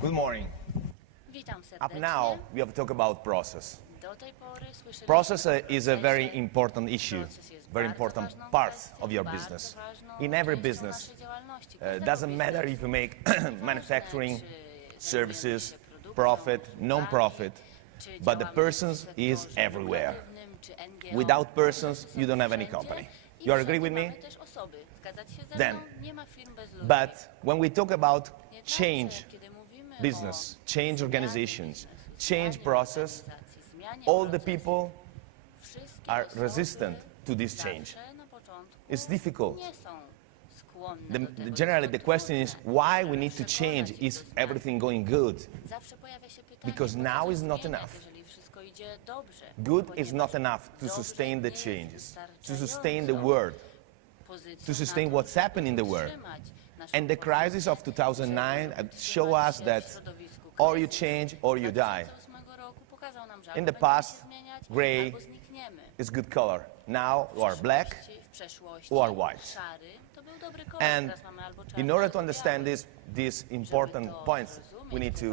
Good morning. Witam Up serdecznie. now, we have to talk about process. Do tej pory słyszeliśmy Process o is a very procesie. important issue, Proces jest very bardzo important ważną part kwestią, of your bardzo business. ważną In every częścią business, naszej działalności, każdego doesn't matter biznesu. if you make Nieważne, manufacturing, czy zajmujemy services, się produkcją, profit, usługami, non-profit, czy but the działamy persons w sektorze is everywhere. regulatywnym, czy NGO. Without persons, Procesy you są don't have any wszędzie company. i You agree wszędzie with me? mamy też osoby. Zgadzacie się ze Then, mną? Nie ma firm bez ludzi. But when we talk about Jednakże, change kiedy mówimy business, o change zmianie organizations, biznesu, change zmianie process, organizacji, zmianie all the procesu, people wszystkie are osoby resistant to this change. zawsze na początku It's difficult. nie są skłonne do tego. Generally, jest the to question is trudne. why we Żeby need to przekonać change? ich Is do zmiany. everything going good? Zawsze pojawia się pytanie, Because po co now to is not zmieniać, enough. jeżeli wszystko idzie dobrze? Good Ponieważ is not enough to dobrze sustain the nie jest changes, to sustain the wystarczającą world, pozycją to na sustain to, what's żeby happening in the world. utrzymać naszą And the pozycję, crisis of żeby 2009 show utrzymać us się w that środowisku. or you Kryzys change or you die. 2008 roku pokazał nam, że In albo the będziemy past, się zmieniać, grey albo znikniemy. It's good color. Now you are black. W przeszłości or white. szary to był dobry kolor, And teraz mamy albo czarny, in order to albo understand biały. these important points, we need to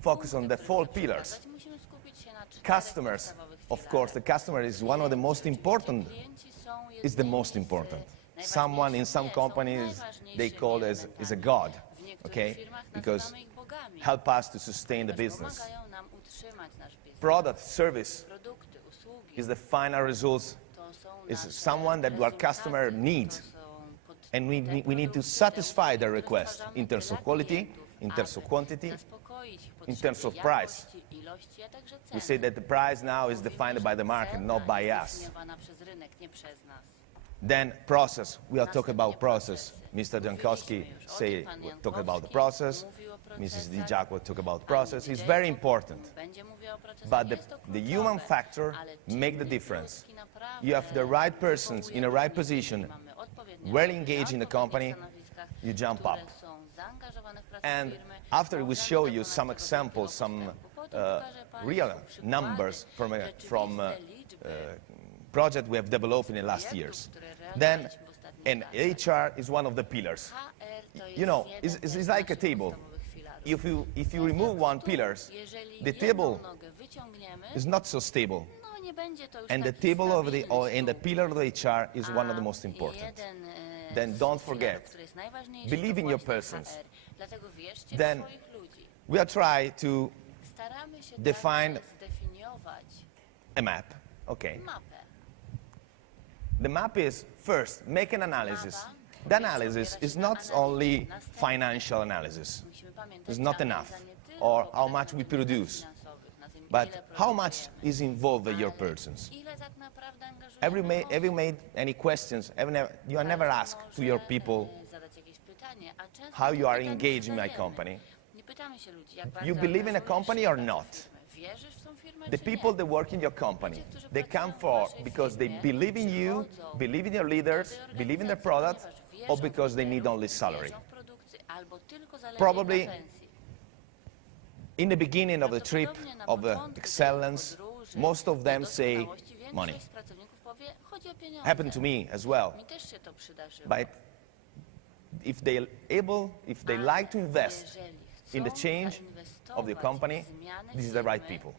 focus on the four pillars. Musimy skupić się na czterech Customers, podstawowych of filarach. course, the customer is one of the most important, Klienci są is the most jednymi z important. Someone in some najważniejszych, nie, są companies, they najważniejszymi call as is a elementami. god, W niektórych okay? firmach Because nazywamy ich bogami, help us to sustain the ponieważ business. pomagają nam utrzymać nasz biznes. Product, service Produkty, usługi is the final results, to są is nasze someone that our rezultaty, customer needs. to są And we need to satisfy their request in terms of quality, in terms of quantity, in terms of price. We say that the price now is defined by the market, not by us. Then process. We are talking about process. Mr. Jankowski talk about the process. Mrs. Dijak will talk about process. It's very important. But the human factor make the difference. You have the right persons in the right position, well engaged in the company, you jump up. And after we show you some examples, some real numbers from project we have developed in the last years. Then, and HR is one of the pillars. You know, it's like a table. If you remove one pillar, the table is not so stable. And the table of and the pillar of the HR is one of the most important. Then don't forget, believe in your persons. Then we are trying to define a map. Okay. The map is first make an analysis. The analysis is not only financial analysis. It's not enough. Or how much we produce. But how much is involved with your persons? Have you made any questions? You are never asked to your people how you are engaged in my company. You believe in a company or not? The people that work in your company, they come because they believe in you, believe in your leaders, believe in their product, or because they need only salary. Probably in the beginning of the trip of the excellence, most of them say money. Happened to me as well. But if they like to invest in the change of the company, this is the right people.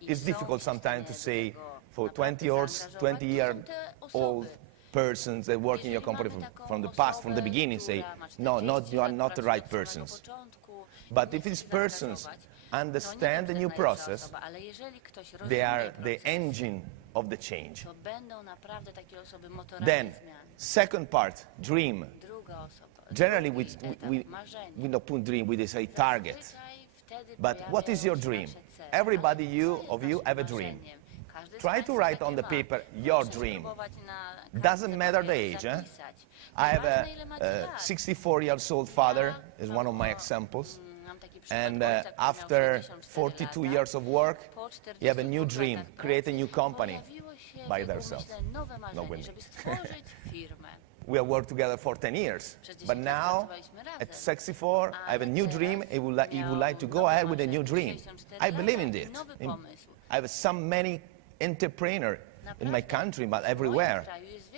It's difficult sometimes to say for 20-year-old persons that work in your company from the past, from the beginning, say, no, you are not the right persons. But if these persons understand the new process, they are the engine of the change. Then, second part, dream. Generally, we don't put dream, we say target. But what is your dream? Everybody of you have a dream. Try to write on the paper your dream. Doesn't matter the age. Eh? I have a 64-year-old father, is one of my examples. And after 42 years of work, he have a new dream, create a new company by themselves, not with me. We have worked together for 10 years. But now, at 64, I have a new dream. He would like to go ahead with a new dream. I believe in it. I have many entrepreneurs in my country, but everywhere.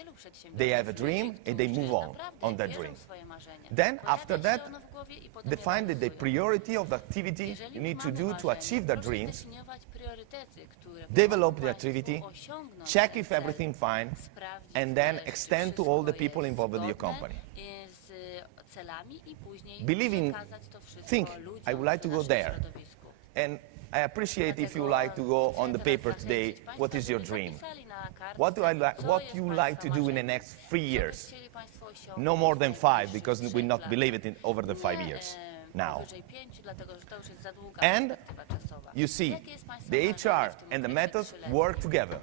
wielu przedsiębiorców, They have a dream ludzi, and they którzy move naprawdę on that wierzą dream. w swoje marzenie. Then, Pojawia after się that, ono w głowie i potem define the realizuje. priority of the activity Jeżeli you need to mamy do to marzenie, achieve their proszę dreams, zdefiniować priorytety, które develop pomogą the activity, państwu osiągnąć check ten if cel, everything fine, sprawdzić, and then czy extend to wszystko all the people jest involved in your zgodne, company. z celami i później Believe in- przekazać to wszystko think, ludziom I would like to w go naszym there. środowisku. And I appreciate if you like to go on the paper today, what is your dream? What you like to do in the next 3 years? No more than 5, because we not believe it in over the 5 years now. And you see, the HR and the methods work together.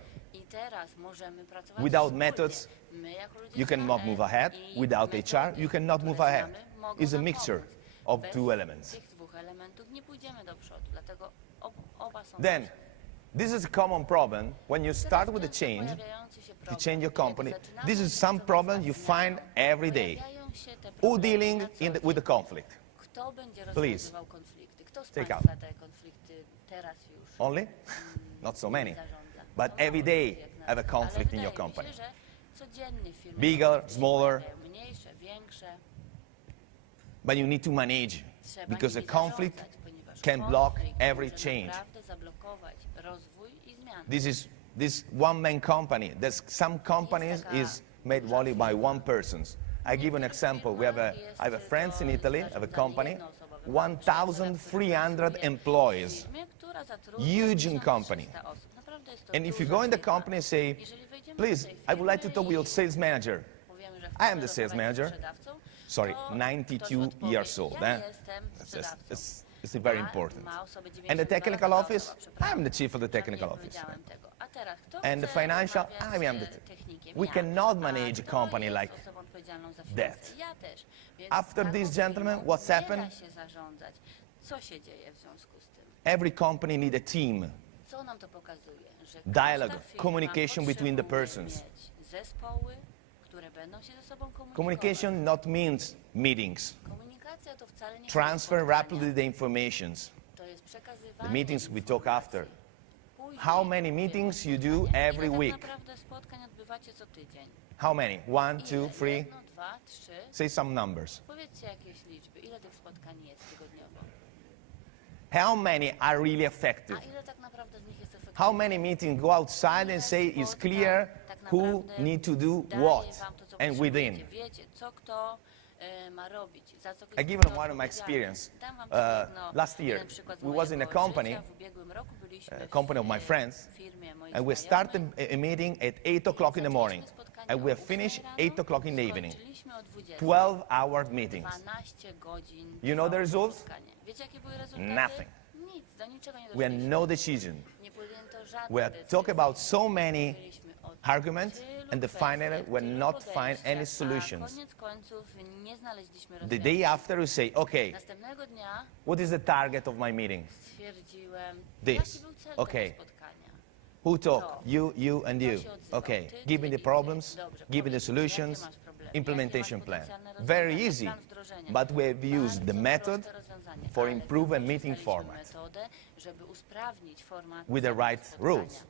Without methods, you cannot move ahead. Without HR, you cannot move ahead. It's a mixture of two elements. Tych dwóch elementów nie pójdziemy do przodu, dlatego oba są Then, ważne. this is a common problem when you start with a change, to change your company. This is some problem you find every day. Who dealing with the conflict? Kto będzie Please. rozwiązywał konflikty? Kto z Take Państwa te konflikty teraz już Only? Not so many. zarządza? But No, every day jak na- have a conflict in ale your wydaje mi company. się, że codziennie firmy Bigger, konflikty się smaller. pojawiają, mniejsze, większe. But you need to manage, Trzeba because a nimi conflict zarządzać, ponieważ can block konflikt every może change. naprawdę zablokować rozwój i zmiany. This one-man company. There's some companies is made only by one person. I give an example. I have a friends in Italy, have a company, 1,300 employees, Firmie, która zatrudnia huge 1300 company. osób. Naprawdę jest to And if you duża go in the firma. company and say, Jeżeli wejdziemy do please, tej I would like to firmy talk with your i sales manager. powiemy, że I am chcemy the sales rozmawiać z manager. sprzedawcą, Sorry, to 92 ktoś odpowie, years old. Ja Eh? jestem sprzedawcą. It's very A important. ma osobę And the 92 technical lata, office, przepraszam. I'm the chief of the Żadnie technical nie office. powiedziałem tego. A teraz kto And the chce financial, rozmawiać I am z the technikiem? we Ja. cannot A manage a kto company jest like osobą odpowiedzialną za that. finanse? Ja też. Więc After taką this, gentlemen, firmą what's nie happened? da się zarządzać. Co się dzieje w związku z tym? Every company need a team. Co nam to pokazuje? Że Dialogue, każda firma communication between the potrzebuje persons. mieć zespoły, które będą się ze sobą komunikować. Communication not means meetings. Komunikacja to wcale nie Transfer spotkania. rapidly the informations. To jest przekazywanie The meetings we talk informacji. after. Później How many meetings you do every ile week? tak naprawdę spotkań odbywacie co tydzień? How many? 1, 2, Ile? 3? Jedno, dwa, trzy? Say some numbers. Powiedzcie jakieś liczby. Ile tych spotkań jest tygodniowo? How many are really effective? A ile tak naprawdę z nich jest efektywnych? How many meetings go outside and say it's clear who need to do what and within? Wiecie, co kto ma robić, za co I give kto them one of my odpowiedzialny. experience. Dam wam tylko Last year, jeden przykład z we was in a mojego company, życia. W ubiegłym roku byliśmy w company of my friends, firmie moich and we znajomych. started a meeting at 8 o'clock in the morning, and we finished 8 o'clock in the evening. Skończyliśmy o 20. 12-hour meetings. 12 godzin. You know the trwało results? spotkanie. Wiecie, jakie były rezultaty? Nothing. Nic, do niczego nie We had doszliśmy. no decision. Nie podjęto żadnych We had decyzji. talked about so many Byliśmy o arguments, tylu and the kwestiach, finally we tylu not find podejściach, any solutions. A koniec końców nie znaleźliśmy The rozwiązań. day after, we say, okay, Następnego dnia what is the target of my meeting? stwierdziłem, This. jaki był cel Okay. tego spotkania. Who talk? You, and you. Kto się odzywał? Okay, Ty, give me ty the i ty. problems, Dobrze, give me the powiedz mi, jakie solutions, masz problemy, implementation jakie masz plan. potencjalne Very rozwiązania, easy, plan wdrożenia. but we have used the Bardzo method proste rozwiązanie, for ale improve a meeting wykorzystaliśmy format metodę, żeby usprawnić format with the tego right spotkania. rules.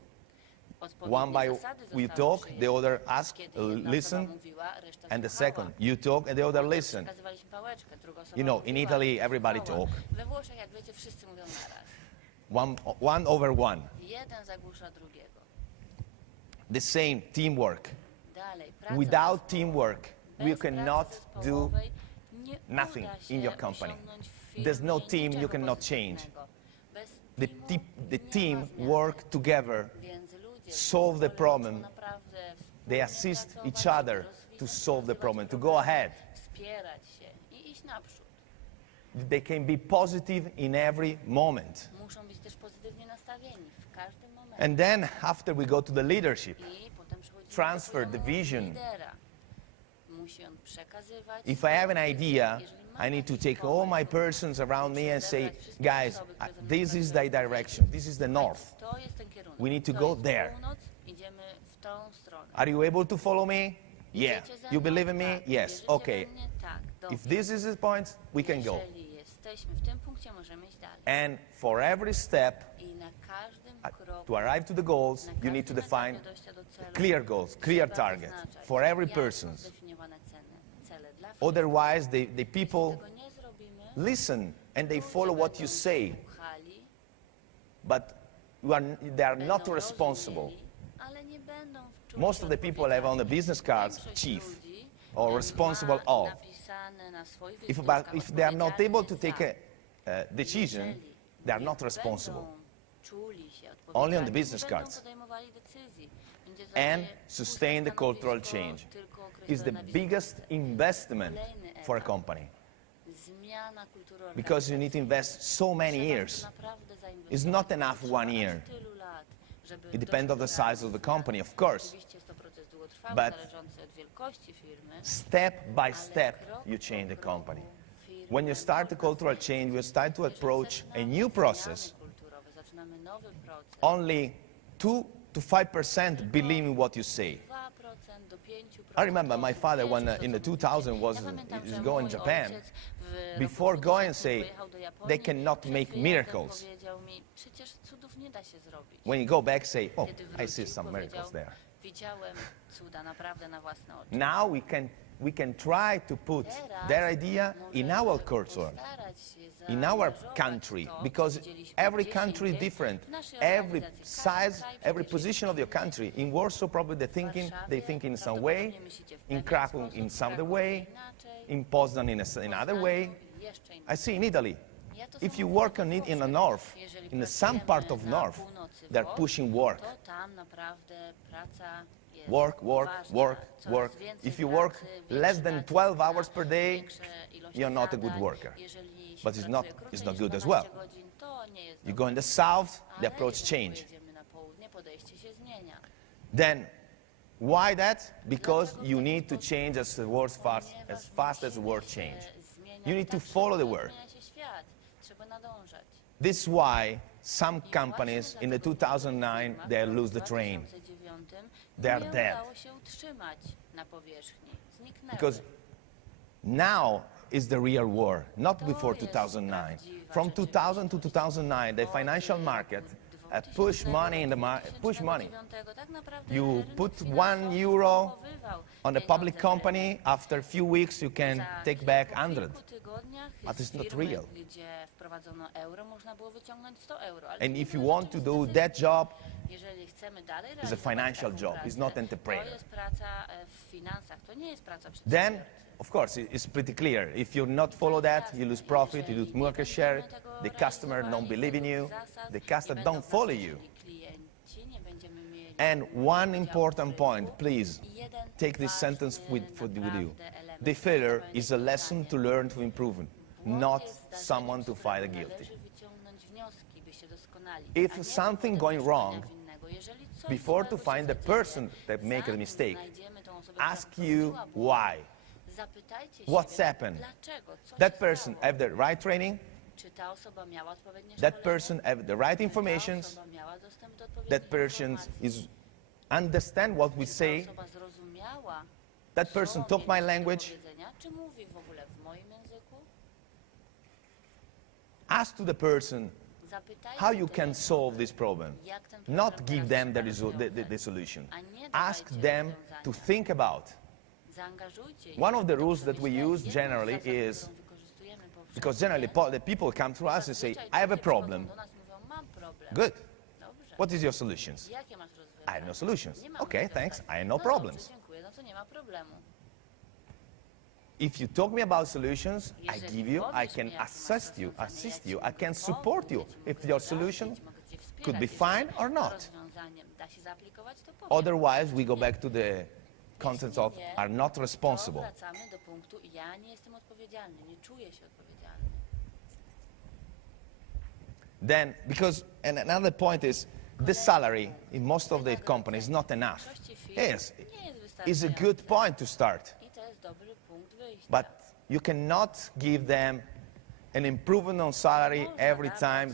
Odpowiednie One by zasady we zostały talk, przyjęte. the other ask, Kiedy jedna osoba listen, mówiła, reszta and the słuchała. second, you talk and the other Potem listen. przekazywaliśmy pałeczkę, druga osoba You know, in mówiła, Italy, druga everybody słuchała. talk. We Włoszech, jak wiecie, wszyscy mówią naraz. One over one. Jeden zagłusza drugiego. The same teamwork. Dalej, praca Without zespołowa. teamwork, we Bez cannot pracy do zespołowej nie nothing uda się in your company. osiągnąć w There's no firmie team you niczego cannot change. pozytywnego. Bez The, teamu the nie ma team zmian. work together, Więc ludzie solve the w zespole problem. muszą naprawdę they wspólnie assist pracować, each other rozwijać, to solve the rozwiązywać problem, to problemy, go ahead. Wspierać się i iść naprzód. They can be positive in every moment. Muszą być też pozytywnie nastawieni w każdym momencie. And then after we go to the leadership, I potem przychodzi transfer do the poziomu vision. lidera. Musi on przekazywać. If I have an idea, Jeżeli ma I need to jakiś take all my pomysł, persons around me and say, zebrać wszystkie guys, osoby, które ze mną this is the pracują. direction, this is the north. To jest ten kierunek. We need to To go jest there. Północ, idziemy w tą stronę. Are you able to follow me? Yeah. Idziecie ze You mną? believe in me? Tak. Yes. Wierzycie Okay. we mnie? Tak. If Dobrze. this is the point, we can go. Jeżeli jesteście jesteśmy w tym punkcie, możemy iść dalej. And for every step I na każdym kroku, to arrive to the goals, na you need to każdym etapie define dojścia do celu, clear goals, clear trzeba target wyznaczać for every jasno person. zdefiniowane cele dla wszystkich. Otherwise, the people Jeśli tego nie zrobimy, listen and they ludzie follow what you będą say, słuchali, but they are not będą responsible. rozumieli, ale nie będą czuli Most się of the people have on the business cards Większość chief ludzi, or ma responsible of. napisane na swoich If wizytówkach they are not able to odpowiedzialny take za. a decision, Jeżeli they are nie not responsible. będą czuli się Only on the odpowiedzialni, business nie będą cards. podejmowali decyzji. Będzie And sobie sustain the puste cultural stanowisko, change tylko is the określone na biggest wizytówce. investment Kolejny for a etap. company Zmiana kultury because you need to invest so many Trzeba years. naprawdę zainwestować. It's not enough Trzeba one aż year. tylu lat, żeby It depends on the dojść do size of the realizacji. company, of course. Oczywiście jest to proces długotrwały, But zależący od wielkości firmy. Step by Ale step, krok you po change the kroku company. firmę When you start the można cultural zmienić. change, you start to Jeżeli approach a zaczynamy new zmiany process. kulturowe, zaczynamy nowy proces. Only 2 to 5% believe in what you say. 2% do 5%. I remember my father when wierzy w to, in the co 2000 mówicie. was Ja pamiętam, że going mój Japan. ojciec w Before roku going 2000 say pojechał do Japonii, they cannot przed make wyjazdem miracles. powiedział mi, przecież cudów nie da się zrobić. When you go back, say, oh, Kiedy I wrócił, see some miracles powiedział, there. widziałem cuda naprawdę na własne oczy. Now we can try to put their idea in our culture, in our country, because every country is different. Every size, every position of your country. In Warsaw, probably they think in some way. In Krakow, in some other way. In Poznan, in another way. I see in Italy, if you work on it in the north, in some part of north, they're pushing work. To tam naprawdę praca jest Work, work, ważna. work, Coraz work. więcej If you pracy, work więcej less than pracy, 12 hours per day, większe ilości you're not a good zadań. worker. Jeżeli się But it's not- pracuje it's krócej not niż good as 12 well. godzin, to nie jest you dobre. go in the south, the Ale approach jeżeli change. pojedziemy na południe, podejście się zmienia. Then, why that? Because you need to change as the world fast as the world change. You need to follow the word. Zmienia się świat, trzeba nadążać. This is why some companies in the 2009 they lose the train. They are nie dead. udało się utrzymać na powierzchni. Zniknęły. Because now is the real war, not To before jest 2009. prawdziwa From 2000 to 2009, the financial market push money in the push money. Tak naprawdę You rynek put finansowy 1 euro pochowywał on a public pieniądze company, after a few weeks you can za take back kilku 100. tygodniach But z it's not firmy, real. gdzie wprowadzono euro, można było wyciągnąć 100 euro. Ale And nie if you było want to czym do zdecydować. that job, Jeżeli chcemy dalej a realizować financial taką job, pracę, it's not entrepreneur. To jest praca w finansach, to nie jest praca then przedsiębiorcy. of course it's pretty clear. If you not follow that, you lose profit, you lose market share, the customer don't believe in you, the customer don't follow you. And one important point, please, take this sentence with you. The failure is a lesson to learn to improve, not someone to fight guilty. If something going wrong, before to find the person that make a mistake, ask you why. What's happened? That person have the right training, that person have the right information, that person is understand what we say, that person talk my language. Ask to the person how you can solve this problem. Not give them the solution. Ask them to think about. One of the rules that we use generally is, because generally the people come to us and say, I have a problem. Good. What is your solutions? I have no solutions. Okay, thanks. I have no problems. If you talk me about solutions, I give you, I can assist you, I can support you if your solution could be fine or not. Otherwise, we go back to the concept of are not responsible. Wracamy do punktu ja nie jestem odpowiedzialny, nie czuję się odpowiedzialny. Then, because, and another point is, the salary in most of the companies is not enough. Yes, it's a good point to start, I to jest dobry punkt wyjścia. but you cannot give them an improvement on salary every time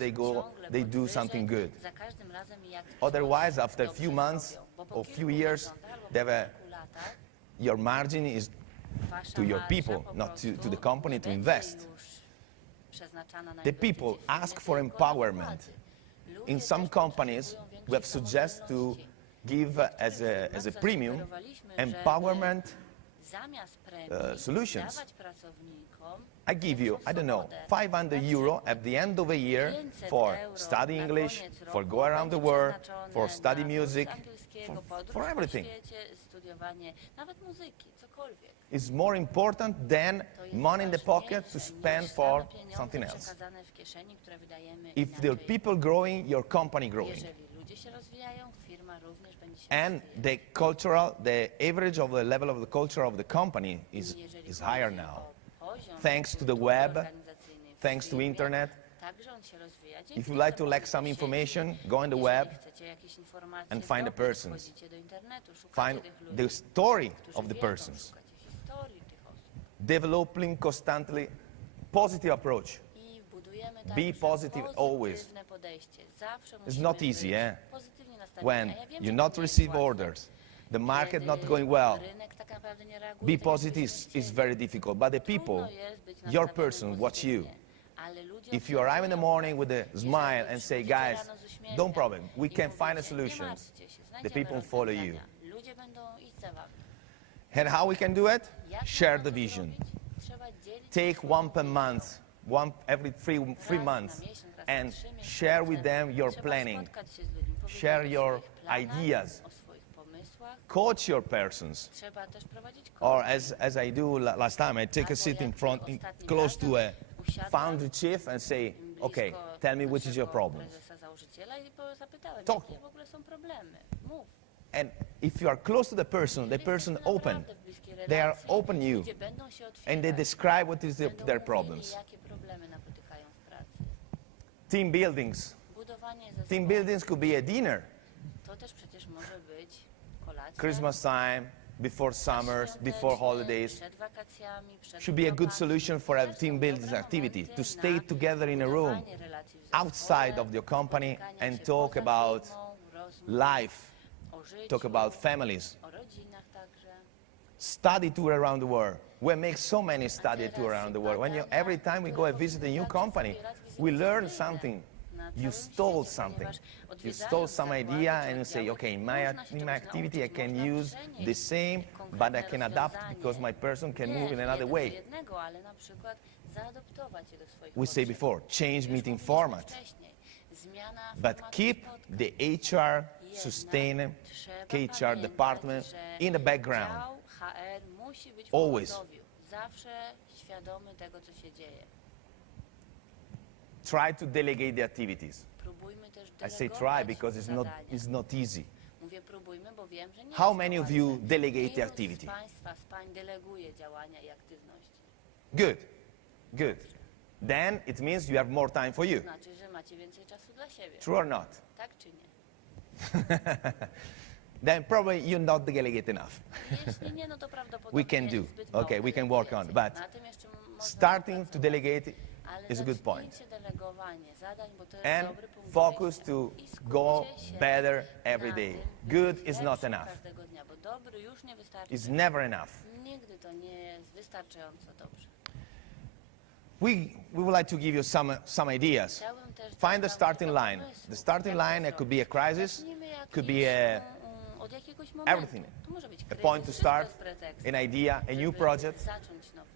they do something good. Za każdym razem jak Otherwise, after a dobrze few months zrobią, bo po or kilku few years, miesiącach albo po they have kilku latach your margin is wasza to your marża people, po not to the prostu company to nie invest. będzie już przeznaczana na The inwestycje people firmy, ask for tylko na empowerment. wykłady. Ludzie In też some companies, potrzebują we have większej suggested to samodzielności. give as a premium Zasugerowaliśmy, empowerment żeby zamiast premii solutions. dawać pracownikom I give you, większą I don't know, swobodę. 500 euro at the end of a year 500 for euro study na English, koniec for roku go around the będzie world, przeznaczone for study na kurs music, angielskiego, podróż for po everything. świecie, studiowanie, nawet muzyki, cokolwiek. It's more important than To jest money in the pocket to ważniejsze spend niż for same pieniądze something else. przekazane w kieszeni, które wydajemy If there are inaczej. people growing, your company growing. Jeżeli ludzie się rozwijają, firma również będzie się And rozwijać. the average of the level of the culture of the company is Jeżeli higher chodzi now. o poziom Thanks to the kultury web, organizacyjnej w thanks to firmie, internet. także on się rozwija. Dzięki If you like to temu lack some sieci, information, go on the jeżeli web chcecie jakieś informacje and find the zdobyć, persons. wchodzicie do internetu, szukacie Find tych ludzi, the story którzy of the wiedzą, persons. szukacie historii tych osób. Developing constantly positive approach. I budujemy Be także positive always. pozytywne podejście. Zawsze It's musimy not być easy, eh? pozytywnie nastawieni. When A ja wiem, you że not to nie jest receive łatwe. orders, the market Kiedy not going well, rynek tak naprawdę nie reaguje be tak, jak positive byśmy is chcieli. very difficult. But the people, Trudno jest być your nastawionym person, watch you. pozytywnie. Ale ludzie If you arrive in the obserwują morning was. with a smile and say, Jeżeli guys, rano z uśmiechem don't problem, we i can find a mówicie, solution. nie martwcie się, The znajdziemy people follow you. rozwiązania. Ludzie będą iść za wami. And how we can do it? Jak Share można the to vision. zrobić? Trzeba dzielić Take swoją one per wiedzą. month, one every three Raz months, na miesiąc, raz na and 3 miesiące. share with them your Trzeba planning. spotkać się z ludźmi, powiedzieć Share o your swoich planach, ideas. o swoich pomysłach. Coach your persons. Trzeba też prowadzić Or coaching. as I do last time, I take a seat in front, close to a founder chief and say, okay, Blisko tell me which is your naszego problem. prezesa, założyciela i zapytałem, Talk. jakie w ogóle są problemy. Mów. And if you are close to the person Jesteśmy open. naprawdę w bliskiej They are relacji, open you. ludzie będą się otwierać, And they describe what is będą their mówili, problems. jakie problemy napotykają w pracy. Team buildings. Budowanie Team zespołu. buildings could be a dinner. To też przecież może być kolacja. Christmas time, before summers, świąteczny, before holidays. Przed wakacjami, przed Should be a good urlopami. solution for a Też są team building dobre activity, momenty to stay na together in a room, budowanie relacji w zespole, outside of your company spotykanie and się talk poza about firmą, rozmów life, o życiu, talk about families. o rodzinach także. Study tour around the world. We make so many study tour around the world. Every time we go and visit a new company, we learn something. You stole something. You stole some idea and you say, okay, in my activity I can use the same, but I can adapt because my person can move in another way. Jednego, ale na przykład zaadoptować je do swoich We say potrzeb. before, change Już meeting mówiliśmy format, wcześniej. Zmiana but formatu keep spotkań. the HR, Jednak sustain trzeba HR pamiętać, department że in the background. dział HR musi być Always. w pogotowiu. Zawsze świadomy tego, co się dzieje. Try to delegate the activities. Próbujmy też I say delegować try because zadania. it's not easy. Mówię próbujmy, bo wiem, że nie How jest many to of you łatwe. delegate the Ilu activity? z Państwa, z pań deleguje działania i aktywności? Good, good. Then it means you have more time for you. Znaczy, że macie więcej czasu dla siebie. True or not? Tak czy nie? Then probably you're not delegate enough. Jeśli nie, no to prawdopodobnie We can do. zbyt mało Okay, we can work on it, delegujecie. but Na tym jeszcze można Starting to popracować. delegate Ale is a good point. zacznijcie delegowanie zadań, bo to jest And dobry punkt focus wyjścia. to I skupcie go się better every na day. tym, by Good być is not lepszym enough. każdego dnia, bo dobry już nie wystarczy. It's never enough. Nigdy to nie jest wystarczająco dobrze. We would like to give you some ideas. Chciałbym też Find the dać wam starting kilka line. pomysłów, The starting jak to line, it could zrobić. be a crisis, Zacznijmy could jakiś, be od jakiegoś momentu. everything. To może być a kryzys, point to wszystko start, jest pretekstem, an idea, a new żeby project. zacząć nowy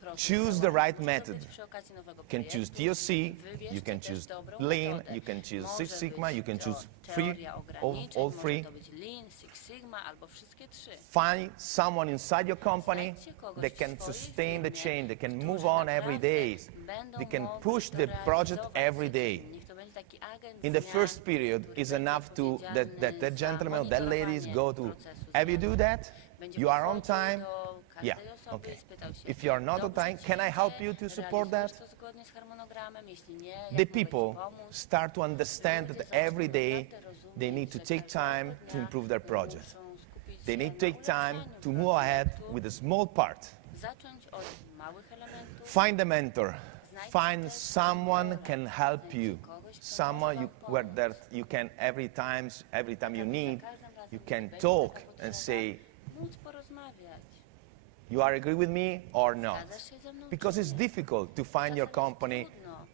proces. Choose the right Może method. być przy okazji nowego You can choose projektu. TOC, Wybierzcie you can też choose dobrą Lean, metodę. you can choose Może Six Sigma, być you can to choose free, teoria all ograniczeń, free. może to być Lean, Six Sigma albo wszystkie trzy. Find someone inside your company Znajdźcie kogoś that w can swojej sustain the firmie, change, that can którzy move on every naprawdę day. będą They can mogli push to the project realizować every day. codziennie. Niech to będzie taki agent In the zmian, first period który is będzie enough to odpowiedzialny that za gentleman, that ladies monitorowanie go to. procesu Have you zmian. do that? Będzie You are on podchodził time? do każdej Yeah, osoby okay. i spytał się, If you are not on dobrze time, ci can I idzie? help you to support Realizujesz that? to zgodnie z harmonogramem? Jeśli nie, jak The mogę ci people pomóc? start to understand Ludzie that zaczną every day naprawdę rozumieć, they need to że take time każdego to dnia improve their project. muszą skupić They się need to na take time ulepszaniu to move ahead produktu, with a small part. zacząć od małych elementów. Find a mentor. Find someone can help you. Someone where that you can every time you need, you can talk and say, Móc porozmawiać. You are agree with me or not? Zgadzasz się ze mną, Because czy it's nie? difficult to find your Czasem jest company, trudno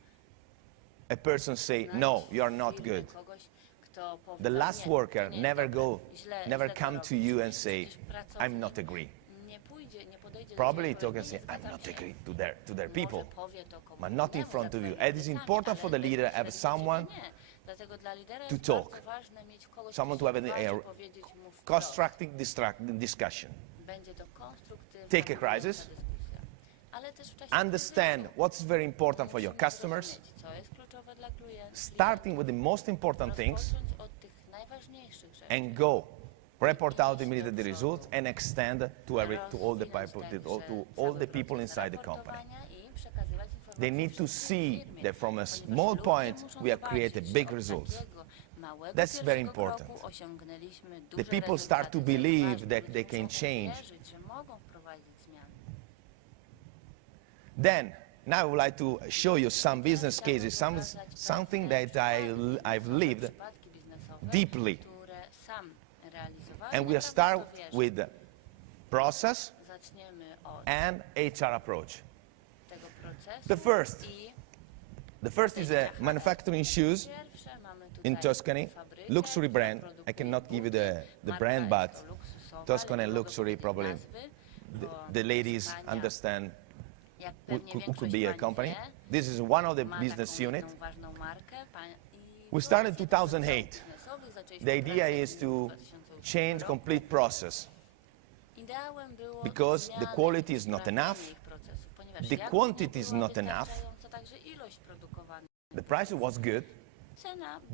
a person say, znaleźć no, you are w not firmie good. kogoś, kto powie, The "Nie, last to worker nie jest never dobre, źle never to come to robisz". you and say, Przecież pracownik I'm not agree. nie podejdzie do Probably ciebie i talk powie, and say, "Nie I'm zgadzam not się". agree to their Może people, powie to komuś but not in innemu front za of you. twoimi It is plecami, important for the ale leader to have bezpośrednio someone nie. Dlatego dla lidera to jest talk. bardzo ważne mieć kogoś, someone kto to have się a odważy powiedzieć mu wprost. constructive discussion. Będzie to konstruktywna, Take a crisis. dyskusja. Ale też w czasie Understand kryzysu what's very important for your musimy customers, zrozumieć, co jest kluczowe dla klientów, starting with the most important things, rozpocząć od tych najważniejszych rzeczy. and go. Report out immediately the results and extend to all the people, to all the people inside the company. They need to see that from a small point we have created big results. That's very important. The people start to believe that they can change. Then, now I would like to show you some business cases, something that I've lived deeply. And we'll start with the process and HR approach. The first is a manufacturing shoes in Tuscany, luxury brand. I cannot give you the brand, but Tuscany luxury probably the ladies understand who could be a company. This is one of the business unit. We started in 2008. The idea is to change complete process because the quality is not enough, the quantity is not enough, the price was good,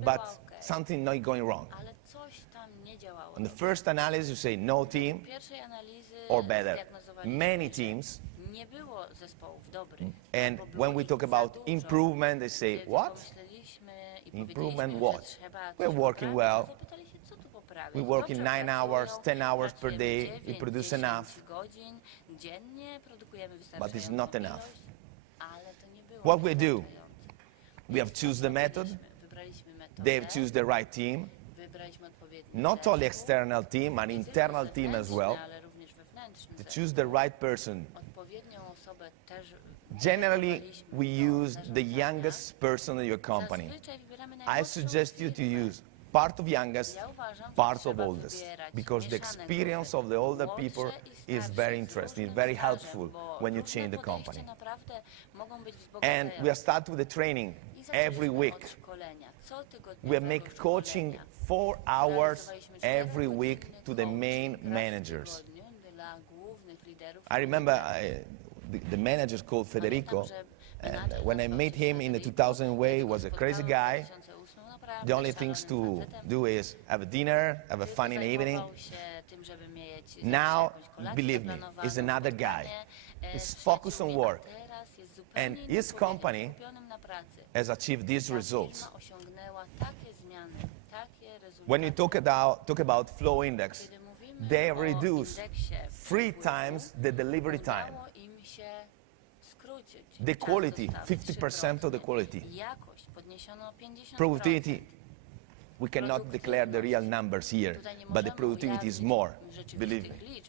but something not going wrong. On the first analysis, you say no team, or better, many teams. And when we talk about improvement, they say, what? Improvement what? We're working well. We work in 9 hours, 10 hours per day. We produce enough. But it's not enough. What we do? We have choose the method. They have choose the right team. Not only external team, an internal team as well. To choose the right person. Generally, we use the youngest person in your company. I suggest you to use part of youngest, part of oldest, because the experience of the older people is very interesting, very helpful when you change the company. And we are starting with the training every week. We make coaching 4 hours every week to the main managers. I remember the manager called Federico, and when I met him in the 2000 way, he was a crazy guy. The only things to do is have a dinner, have a fun in the evening. Now, believe me, he's another guy. He's focused on work. And his company has achieved these results. When you talk about flow index, they reduce 3 times the delivery time. The quality, 50% of the quality. Productivity, we cannot declare the real numbers here, but the productivity is more, believe me.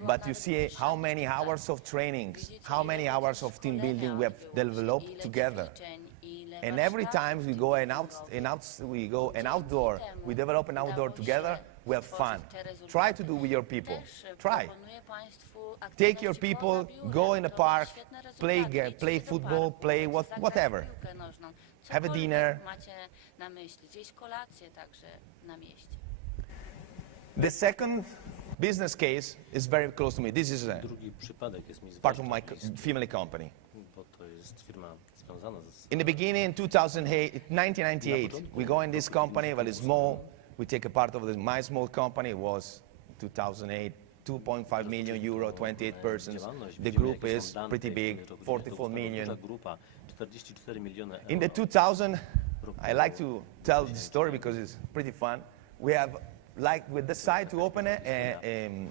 But you see how many hours of trainings, how many hours of team building we have developed together. And every time we go an outdoor, we develop an outdoor together, we have fun. Try to do with your people. Try. Take your people, go in the park, play football, play whatever. Have a dinner. The second business case is very close to me. This is Drugi przypadek jest mi part of my family company. bo to jest firma związana z... In the beginning, 1998, we go in this company, very small. We take a part of my small company. It was 2008, 2.5 million euro, 28 persons. The group is pretty big, 44 million. Grupa, 44 miliony euro. In the 2000, I like to tell the story because it's pretty fun. We decided to open a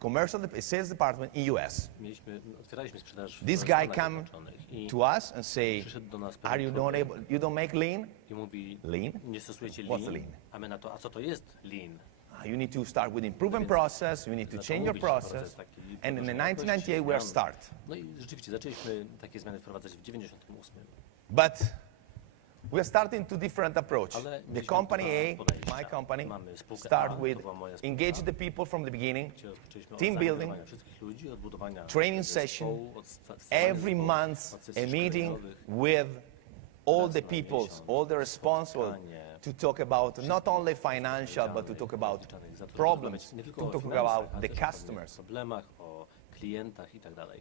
commercial sales department in US. Otwieraliśmy sprzedaż w This guy Stanach come Zjednoczonych i to us and say, przyszedł do nas "Are you pewien człowiek you don't make lean?" i mówi, Lean? nie stosujecie What's lean? lean? A my na to, a co to jest lean? You need to start with improvement process, you need to change your process. And in the 1998 we are start. No i rzeczywiście zaczęliśmy takie zmiany wprowadzać w 98. But we are starting two different approach. Ale The mieliśmy company dwa A, podejścia. my company, Mamy spółkę start A, with to była moja spółka, engage the people from the beginning, gdzie rozpoczęliśmy od team building, zaangażowania wszystkich ludzi, od budowania training zespołu, session, od stosowania every zespołu, month od sesji a meeting szkoleniowych. with all Raz the na peoples, miesiąc, all the responsible spotkanie. to talk about not only financial, but to talk about Zaliczanych za to, problems, żeby rozmawiać nie tylko to o talk finansach, about ale the też o customers. problemach, o klientach i tak dalej.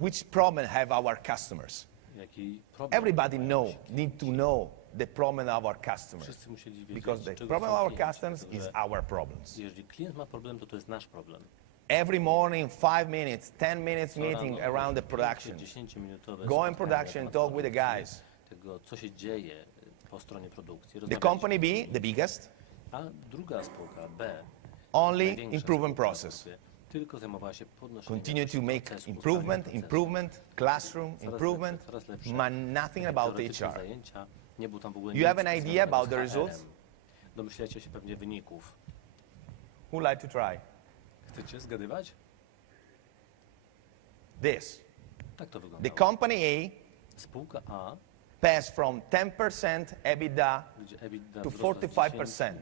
Which problem have our customers? Jaki problem Everybody mają ci klienci? need to know the problem of our customers. Wszyscy musieli wiedzieć, Because the czego problem chcą of our klienci, customers is dlatego, że our problems. jeżeli klient ma problem, to jest nasz problem. Every morning, 5 minutes, 10 minutes Co meeting rano, around the 5, production. 10-minutowe Go in spotkanie production, na temat talk with the produkcji, guys. Tego, co się dzieje po stronie produkcji. The Rozmawiać. company B, the biggest, A druga spółka, B, only największa improvement spółka, process. tylko zajmowała się podnoszeniem Continue to make procesu, improvement, ustalania improvement, classroom, Coraz improvement, lepsze, coraz lepsze. but nothing about Teoretyczne HR. zajęcia, nie był tam w ogóle You nic have an idea związanego about z the HR-em. results? Domyślacie się pewnie wyników. Who like to try? Chcecie zgadywać? This. Tak to The wygląda. company A Spółka A, passed from 10% EBITDA gdzie EBITDA to wzrosła z 45%.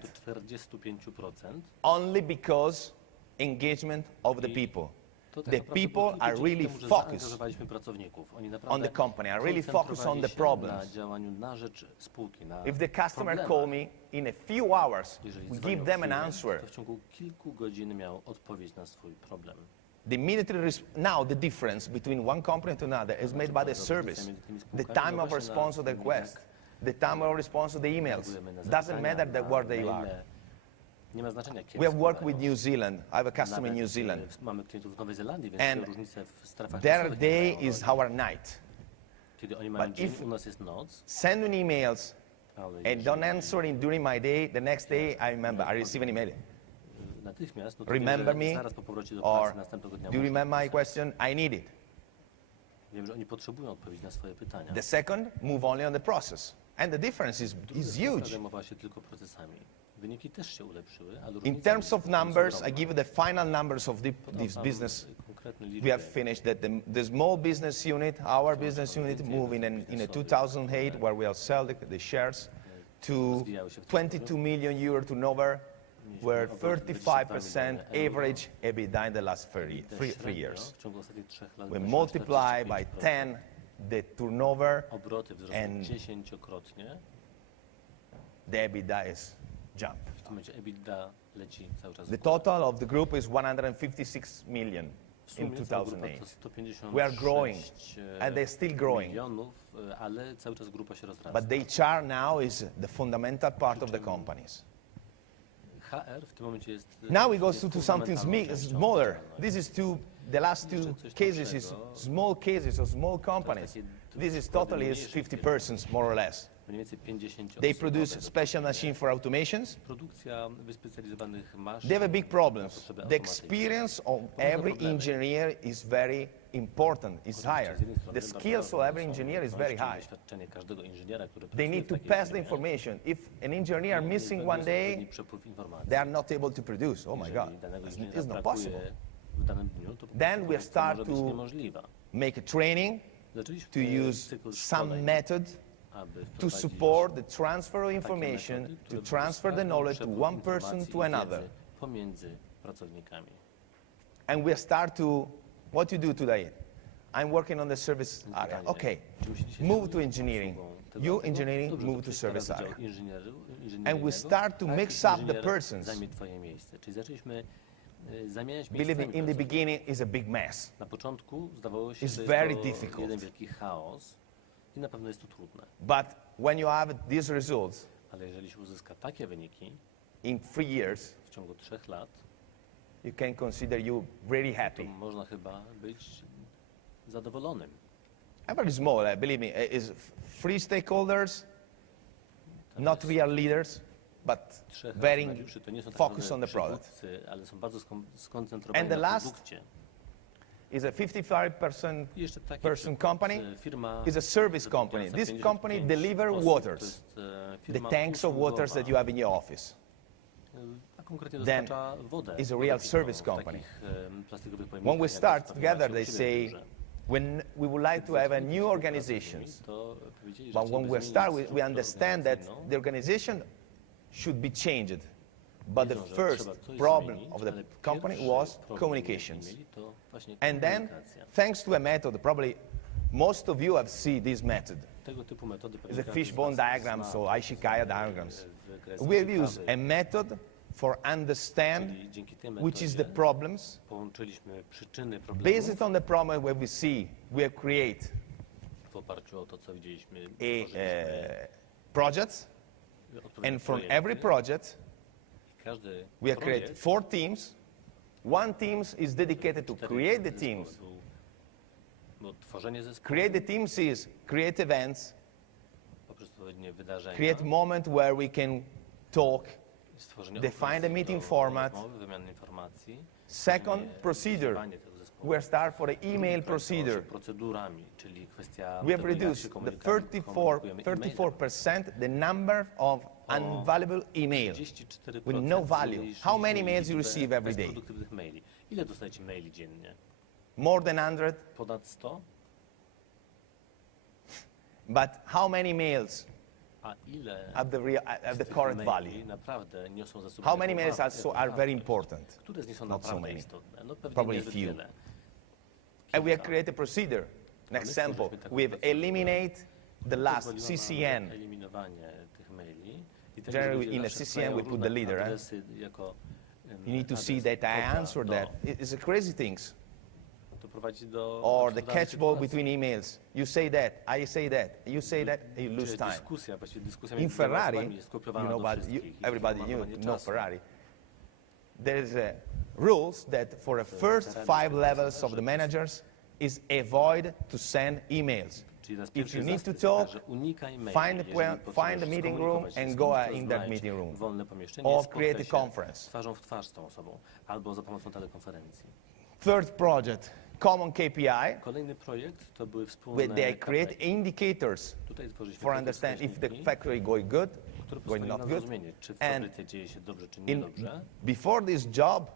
10 do 45%. only because engagement of the people. To tak The naprawdę people było tylko are dzięki really temu, że focused zaangażowaliśmy pracowników. Oni on naprawdę the company, are really focused on the koncentrowali się problems. na działaniu na rzecz spółki, na If the customer problemach. call me in a few hours, Jeżeli we dzwonił give them an klient, answer. to w ciągu kilku godzin miał odpowiedź na swój problem. The immediately now the difference between one company to another is made by the service, the time of response to the request, the time of response to the emails. Reagujemy na Doesn't zapytania, matter na where they maile. are. Nie ma znaczenia, kiedy We have worked składają. with New Zealand. I have a customer in Nawet, New Zealand. Mamy klientów w Nowej Zelandii, więc And te różnice w strefach Their czasowych day nie mają is roli. our night. Kiedy oni mają but dzień, if- u nas jest noc, Send me emails ale and jeżeli don't answer in during my day. The next day I remember I receive an email. natychmiast, no to Remember wiem, że me? zaraz po powrocie do Or pracy następnego dnia do you muszę remember my napisać. question? I need it. Wiem, że oni potrzebują odpowiedzi na swoje pytania. The second, move only on the process. And the difference is Druga huge. zajmowała się tylko procesami. Wyniki też się ulepszyły, ale In różnice terms of są numbers, I ogromne. give you the final numbers of Podam this wam business. konkretne We liczby. have finished that the small business unit, our business unit, moved in a 2008 where we have sold the shares to 22 million euro turnover, where 35% average EBITDA in the last three years. W ciągu ostatnich 3 lat We wynosiło multiply by 45%. 10 the turnover, Obroty wzrosły and 10-krotnie. the EBITDA is jump. W tym momencie EBITDA leci cały czas w The górę. total of the group is 156 million W sumie in cała grupa 2008. to 156 We are growing, and they're still growing. milionów, ale cały czas grupa się rozrasta. But the HR now is the fundamental part of the companies. HR w tym momencie jest... Now we go jest to something fundamentalną częścią smaller. działalności. This is the last two Jeszcze coś cases is prostszego. small cases of small companies. This is totally is 50 persons more or less. Mniej więcej 50 They osób produce nowe. special machine for automations. Produkcja wyspecjalizowanych maszyn. They have a big problems. potrzeby The automatyczne. experience of every engineer is very important, is higher. Z jednej strony The bardzo skills of ważne every są engineer is very umiejętności i high. doświadczenie każdego inżyniera, który They pracuje need w to takiej pass the firmie. information. If an engineer missing Niezbędny one jest day, odpowiedni przepływ informacji. they are not able to produce. Oh my Jeżeli God, danego it's inżyniera not brakuje possible. w danym dniu, to po Then prostu we produkcja start może być to niemożliwa. Make a training Zaczęliśmy to use cykl some szkoleń, method aby to wprowadzić support the transfer of takie information, metody, które to transfer the usprawnią knowledge to przepływ one person informacji to i another. wiedzy pomiędzy pracownikami. And we start to, what you do today? I'm working on the service area. Pytanie, Okay, czym się dzisiaj move zajmujesz? to engineering. Obsługą tego You wszystkiego? engineering, Dobrze, move to to przejść service teraz do area. działu And we inżynieryjnego, start to a mix jakiś up the inżynier persons. zajmie twoje miejsce. Czyli zaczęliśmy zamieniać Believe me, miejscami in the pracowników. beginning is a big mess. Na początku zdawało się, It's że very jest to difficult. jeden wielki chaos i na pewno jest to trudne. But when you have these results Ale jeżeli się uzyska takie wyniki in 3 years, w ciągu 3 lat, you can consider you really to happy. można chyba być zadowolonym. I'm very small, believe me, is free stakeholders, not real leaders, but 3 very akcjonariuszy to nie są tak focused on naprawdę the product. przywódcy, ale są bardzo skoncentrowani And the na last produkcie. Is a 55% I jeszcze taki person przykład, company firma is a service zatrudniająca company. This 55 company deliver osób, waters, to jest, the firma tanks of waters that you usługowa. have in your office. Taką konkretnie then dostarcza wodę. is a wodę real pitną service w company. takich, plastikowych When pojemnikach, we jak start zostawiacie together, u they siebie w say, biurze. when we would like to have a new organizations, To powiedzieli, że but when chcieliby we zmienić start, we strukturę understand that organizacyjną. the organization should be changed. But the Wiedzą, że first trzeba coś problem zmienić, of the ale company pierwszy was problem, communications. jaki mieli, to właśnie And then, komunikacja. thanks to a method, probably most of you have seen this method. Tego typu metody It's a pewnie każdy z fishbone was diagram, zna. so Ishikaya diagrams. W kresie We have used ciekawej, a method for understand czyli dzięki tej which is the metodzie problems. połączyliśmy przyczyny problemów Based on the problem where we see, we have created w oparciu o to, co widzieliśmy, a tworzyliśmy projects, odpowiednie and from projekty. every project, Każdy we have created projekt 4 teams. One team is dedicated to 4 create the zespoły teams. Bo tworzenie zespołu, Create the teams is create events, poprzez odpowiednie wydarzenia, create moment where we can talk. stworzenie define the okazji meeting do format. rozmowy, wymiany informacji, Second, później procedure. używanie tego zespołu. We start for the email Drugi procedure. proces procedurami, czyli kwestia We have tego, jak się reduced the komunikujemy e-mailem. 34% the number of unvaluable email 34% with no value. zmniejszyliśmy How many mails you liczbę receive every day? bezproduktywnych maili. Ile dostajecie maili dziennie? More than 100, Ponad 100? but how many mails A ile have the tych correct maili value? naprawdę niosą ze sobą How many jaką mails are, jaką are very wartość? important? Które z nich są Not so naprawdę many. istotne? No pewnie Probably niezbyt few. wiele. And we have Kilka. created a procedure. An My example, stworzyliśmy taką we have procedurę. eliminated the last Pozwoliła nam CCN. eliminowanie tych maili. I tego, Generally że ludzie in a zawsze CCN wklejają we put różne the leader, adresy jako, You need to see adres that I koda answer do- that. It's a crazy things. To prowadzi do Or the absurdalnych catchball sytuacji. between emails. You say that, I say that, you say that, you lose Czyli time. dyskusja, właściwie dyskusja In między dwoma Ferrari, osobami jest skopiowana you know, do but wszystkich. I everybody zmarnowanie know czasu. Ferrari. There's rules that for the first 5 levels of the managers is avoid to send emails. Czyli nas If pierwszy you need to zastęp jest talk, taki, że unikaj maili. find the Jeżeli point- potrzebujesz find the meeting skomunikować room się and z go kimś, to in that znajdź meeting room. wolne pomieszczenie, Or spotkaj create a się conference. twarzą w twarz z tą osobą, albo za pomocą telekonferencji. Third project, common KPI, Kolejny projekt to były wspólne where they create KPI. indicators Tutaj tworzyliśmy for takie understand if the wskaźniki, factory going good, które going pozwoliły not nam good. zrozumieć, czy w And fabryce dzieje się dobrze, czy In, niedobrze. before this job,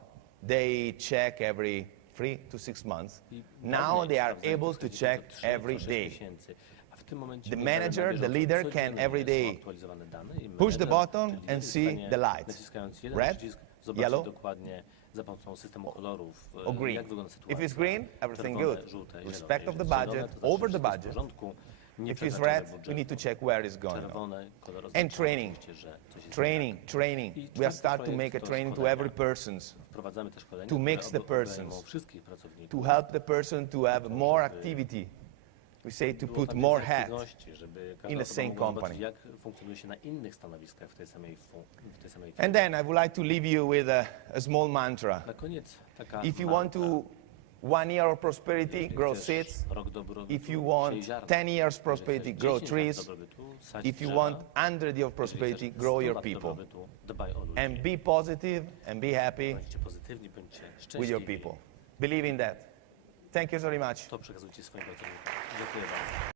they check every 3 to 6 months. I Now dawniej they are sprawdzali able to wskaźniki check co 3, every co 6 day. miesięcy. A w tym momencie The podajemy na manager, the bieżąco, leader codziennie can every są day aktualizowane dane i push the menedżer, button czyli lider and jest w see stanie, the lights. naciskając jeden Red, przycisk, zobaczyć yellow, dokładnie za pomocą systemu kolorów, or green. jak wygląda sytuacja. If it's green, everything Czerwone, good. żółte, Respect zielone. of the Jeżeli budget, zielone, to znaczy, over że the wszystko jest w budget. porządku, nie If it's przekraczamy red, we budżetu. need to check where it's going on. Czerwone, kolor And oznacza training. oczywiście, że coś jest Training, training. I We are czwarty start to projekt make a to training to szkolenia. every persons, Wprowadzamy też szkolenia, to mix które the persons, obejmą wszystkich pracowników. to help the person to have more activity. We say to Było put tam more więcej hat. aktywności, żeby każda in the osoba same mogła company. zobaczyć, jak funkcjonuje się na innych stanowiskach w tej samej firmie. And then I would like to leave you with a small mantra. Na koniec taka If you want to 1 year of prosperity, Jeżeli grow chcesz seeds. rok dobrobytu, If you siej want ziarno. 10 years Jeżeli prosperity, chcesz grow 10 lat trees. dobrobytu, sadź If you drzewa. want 100 years of prosperity, Jeżeli chcesz grow 100 your lat people. dobrobytu, dbaj o ludzi. And be positive and be happy Bądźcie pozytywni, bądźcie with your szczęśliwi. people. Believe in that. Thank you very much. To przekazujcie swoim pracownikom. Dziękuję bardzo.